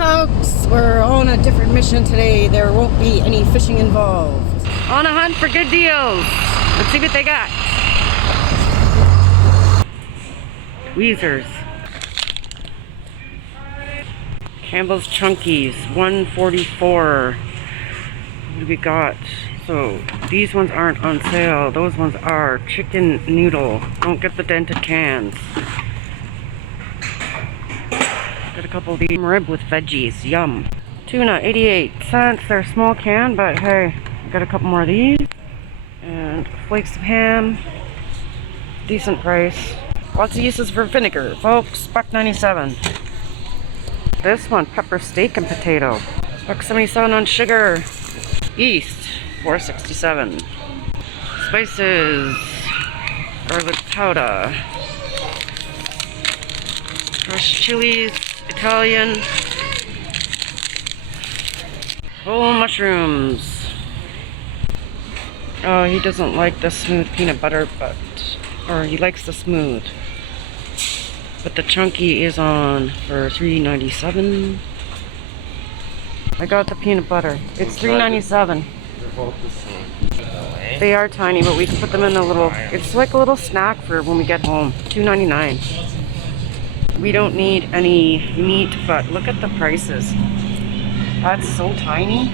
folks, we're on a different mission today. There won't be any fishing involved. On a hunt for good deals. Let's see what they got. Tweezers. Campbell's Chunkies, $1.44. What do we got? So these ones aren't on sale. Those ones are. Chicken noodle. Don't get the dented cans. Got a couple of these rib with veggies. Yum. Tuna, 88 cents. They're a small can, but hey, got a couple more of these. And flakes of ham. Decent price. Lots of uses for vinegar, folks. $1.97. This one, pepper steak and potato. $1.77 on sugar. Yeast, $4.67. Spices. Garlic powder. Crushed chilies. Italian. Whole mushrooms. Oh, he doesn't like the smooth peanut butter, or he likes the smooth. But the chunky is on for $3.97. I got the peanut butter. It's $3.97. They're both the same. They are tiny, but we can put them in a little. It's like a little snack for when we get home. $2.99. We don't need any meat, but look at the prices. That's so tiny.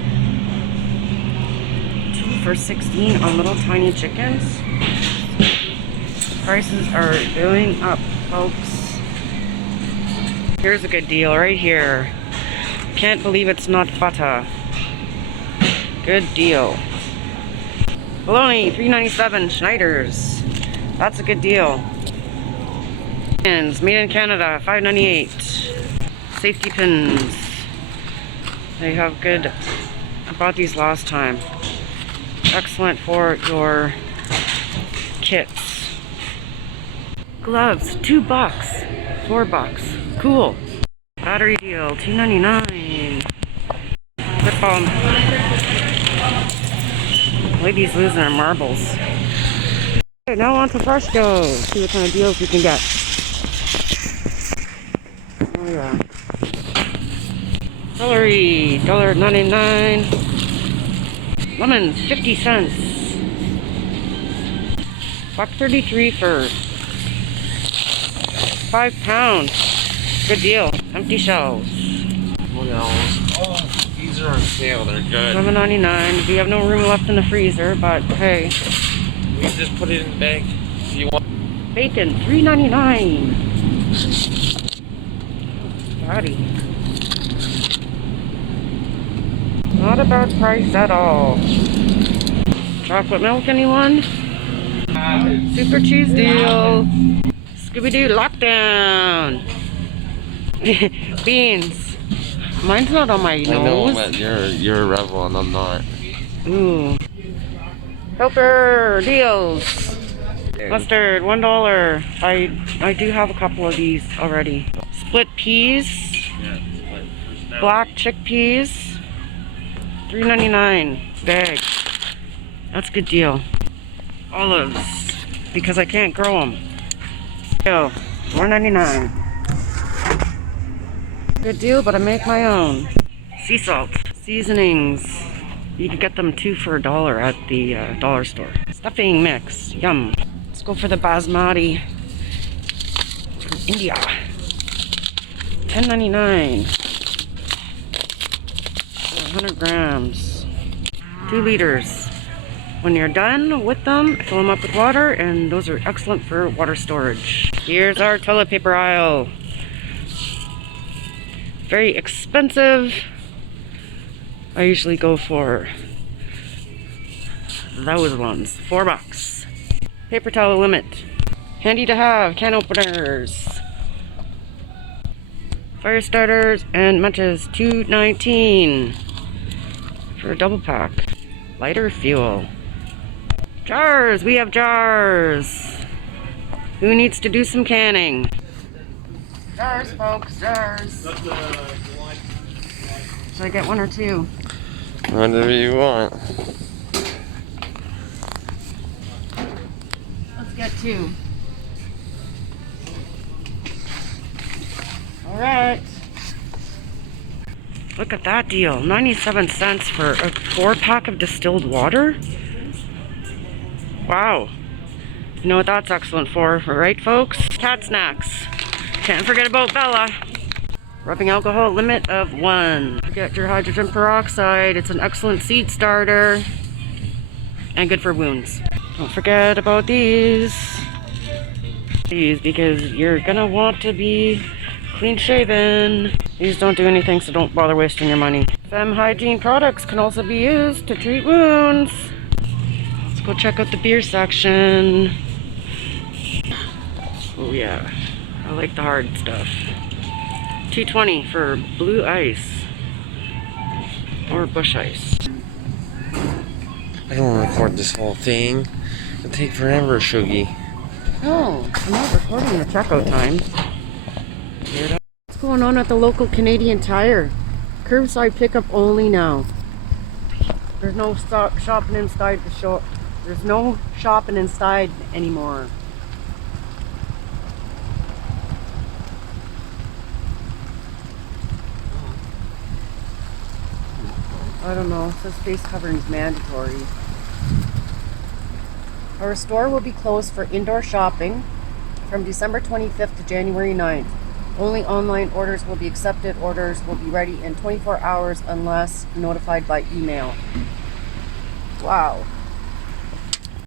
2 for $16 on little tiny chickens. Prices are going up, folks. Here's a good deal right here. Can't believe it's not butter. Good deal. Bologna, $3.97. Schneider's. That's a good deal. Pins, made in Canada, $5.98. Safety pins. They have good. I bought these last time. Excellent for your kits. Gloves, $2. $4. Cool. Battery deal, $2.99. Lip balm. Lady's losing her marbles. Okay, now on to Freshco. See what kind of deals we can get. Oh yeah. Celery, $1.99. Lemons, 50 cents. $1.33 for 5 pounds. Good deal. Empty shelves. What else? Oh, these are on sale. They're good. $7.99. We have no room left in the freezer, but hey. We can just put it in the bag if you want. Bacon, $3.99. Fatty. Not a bad price at all. Chocolate milk, anyone? Super cheese deal. Scooby-Doo lockdown. Beans. Mine's not on my nose. I know, but you're a rebel and I'm not. Ooh. Helper deals. Mustard, $1. I do have a couple of these already. Split peas. Black chickpeas. $3.99 bag. That's a good deal. Olives, because I can't grow them. $4.99. Good deal, but I make my own. Sea salt, seasonings. You can get them 2 for $1 at the dollar store. Stuffing mix, yum. Let's go for the basmati from India. $10.99. 100 grams. 2 liters. When you're done with them, fill them up with water, and those are excellent for water storage. Here's our toilet paper aisle. Very expensive. I usually go for those ones. $4. Paper towel limit. Handy to have. Can openers. Fire starters and matches. $2.19 for a double pack. Lighter fuel. Jars. We have jars. Who needs to do some canning? Jars, folks. Jars. Should I get 1 or 2? Whatever you want. Let's get 2. Alright. Look at that deal. 97 cents for a 4-pack of distilled water? Wow. You know what that's excellent for, right folks? Cat snacks. Can't forget about Bella. Rubbing alcohol limit of 1. Get your hydrogen peroxide. It's an excellent seed starter and good for wounds. Don't forget about these. These, because you're gonna want to be clean shaven. These don't do anything, so don't bother wasting your money. Femme hygiene products can also be used to treat wounds. Let's go check out the beer section. Oh yeah, I like the hard stuff. $2.20 for blue ice or bush ice. I don't want to record this whole thing. It'll take forever, Shuggy. No, I'm not recording the checkout time. What's going on at the local Canadian Tire? Curbside pickup only now. There's no shopping inside the shop. There's no shopping inside anymore. I don't know. It says face covering is mandatory. Our store will be closed for indoor shopping from December 25th to January 9th. Only online orders will be accepted. Orders will be ready in 24 hours unless notified by email. Wow.